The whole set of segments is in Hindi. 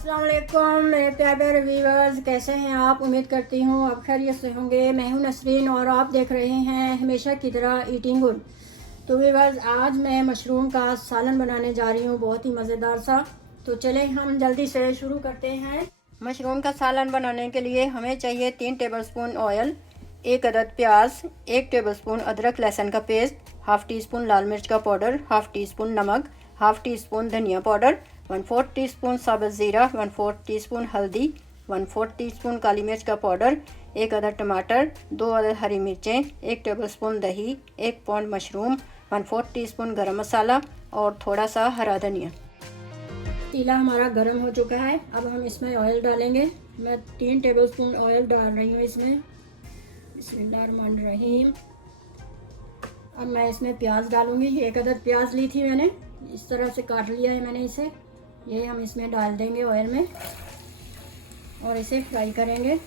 अस्सलाम वालेकुम मेरे प्यारे प्यारे व्यूअर्स, कैसे हैं आप। उम्मीद करती हूँ आप खैरियत से होंगे। मैं हूँ नसरीन और आप देख रहे हैं हमेशा की तरह ईटिंग गुड। तो व्यूअर्स, आज मैं मशरूम का सालन बनाने जा रही हूँ, बहुत ही मज़ेदार सा। तो चलें हम जल्दी से शुरू करते हैं। मशरूम का सालन बनाने के लिए हमें चाहिए 3 टेबलस्पून ऑयल, 1 अदद प्याज, 1 टेबलस्पून अदरक लहसुन का पेस्ट, हाफ़ टी स्पून लाल मिर्च का पाउडर, हाफ़ टी स्पून नमक, हाफ़ टी स्पून धनिया पाउडर, 1/4 टीस्पून साबुत ज़ीरा, 1/4 टीस्पून हल्दी, 1/4 टीस्पून काली मिर्च का पाउडर, 1 अदद टमाटर, 2 अदद हरी मिर्चें, 1 टेबलस्पून दही, 1 पाउंड मशरूम, 1/4 टीस्पून गरम मसाला और थोड़ा सा हरा धनिया। पतीला हमारा गर्म हो चुका है। अब हम इसमें ऑयल डालेंगे। मैं 3 टेबलस्पून ऑयल डाल रही हूँ इसमें। बिस्मिल्लाहिर्रहमानिर्रहीम। अब मैं इसमें प्याज डालूंगी। 1 अदद प्याज ली थी मैंने, इस तरह से काट लिया है मैंने इसे। ये हम इसमें डाल देंगे ऑयल में और इसे फ्राई करेंगे।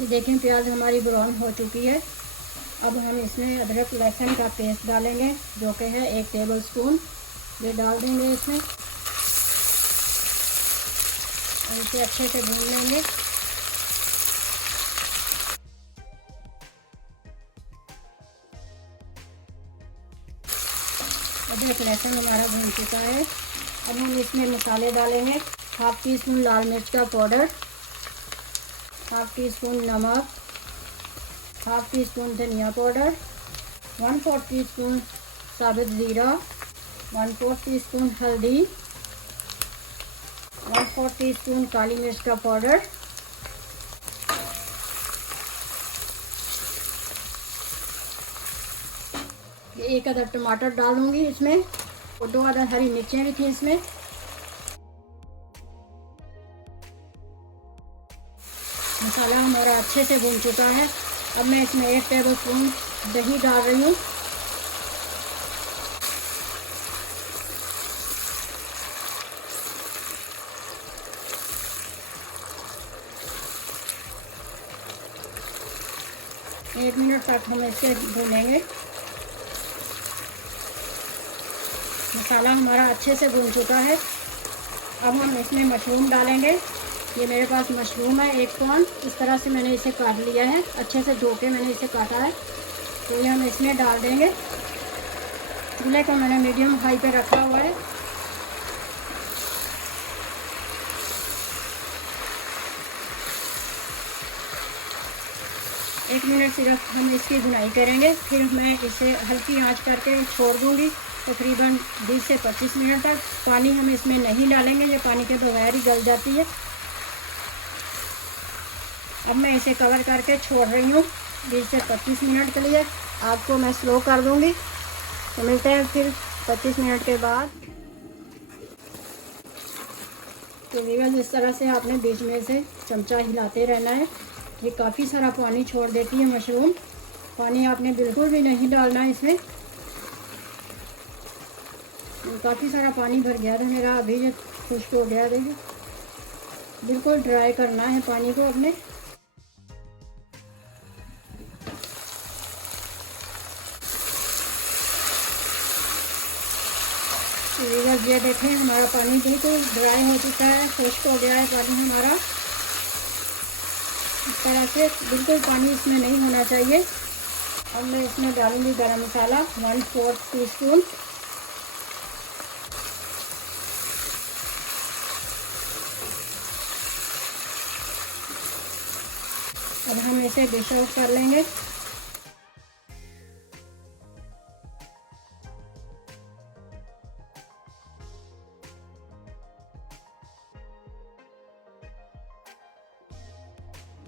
ये देखें, प्याज हमारी ब्राउन हो चुकी है। अब हम इसमें अदरक लहसुन का पेस्ट डालेंगे, जो कि है 1 टेबलस्पून। ये डाल देंगे इसमें और इसे अच्छे से भून लेंगे। अदरक लहसुन हमारा भून चुका है। अब हम इसमें मसाले डालेंगे। हाफ़ टी स्पून लाल मिर्च का पाउडर, हाफ़ टी स्पून नमक, हाफ़ टी स्पून धनिया पाउडर, 1/4 टीस्पून साबुत ज़ीरा, 1/4 टीस्पून हल्दी, 1/4 टीस्पून काली मिर्च का पाउडर, ये 1 अदद टमाटर डालूंगी इसमें और 2 अदद हरी मिर्चें भी थी इसमें। मसाला हमारा अच्छे से भून चुका है। अब मैं इसमें 1 टेबलस्पून दही डाल रही हूँ। एक मिनट तक हम इसे भूनेंगे। मसाला हमारा अच्छे से भून चुका है। अब हम इसमें मशरूम डालेंगे। ये मेरे पास मशरूम है 1 पाउंड। इस तरह से मैंने इसे काट लिया है, अच्छे से धो के मैंने इसे काटा है। तो ये हम इसमें डाल देंगे। चूल्हे को मैंने मीडियम हाई पे रखा हुआ है। एक मिनट सिर्फ हम इसकी भुनाई करेंगे, फिर मैं इसे हल्की आंच करके छोड़ दूंगी तकरीबन 20 से 25 मिनट तक। पानी हम इसमें नहीं डालेंगे, ये पानी के बगैर ही गल जाती है। अब मैं इसे कवर करके छोड़ रही हूँ 20 से 25 मिनट के लिए। आपको मैं स्लो कर दूंगी। तो मिलते हैं फिर 25 मिनट के बाद। तो व्यूअर्स, इस तरह से आपने बीच में से चमचा हिलाते रहना है। ये काफ़ी सारा पानी छोड़ देती है मशरूम। पानी आपने बिल्कुल भी नहीं डालना है इसमें। काफ़ी सारा पानी भर गया था मेरा, अभी ये खुश्क हो गया। देखिए, बिल्कुल ड्राई करना है पानी को अपने। ये देखें, हमारा पानी बिल्कुल ड्राई हो चुका है, खुश्क हो गया है पानी हमारा। इस तरह से बिल्कुल पानी इसमें नहीं होना चाहिए। अब मैं इसमें डालूंगी गरम मसाला 1/4 टीस्पून। अब हम इसे डिश आउट कर लेंगे।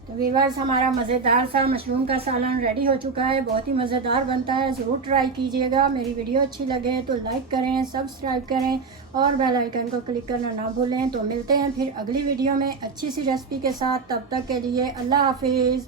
तो व्यूअर्स, हमारा मज़ेदार सा मशरूम का सालन रेडी हो चुका है। बहुत ही मज़ेदार बनता है, ज़रूर ट्राई कीजिएगा। मेरी वीडियो अच्छी लगे तो लाइक करें, सब्सक्राइब करें और बेल आइकन को क्लिक करना ना भूलें। तो मिलते हैं फिर अगली वीडियो में अच्छी सी रेसिपी के साथ। तब तक के लिए अल्लाह हाफिज़।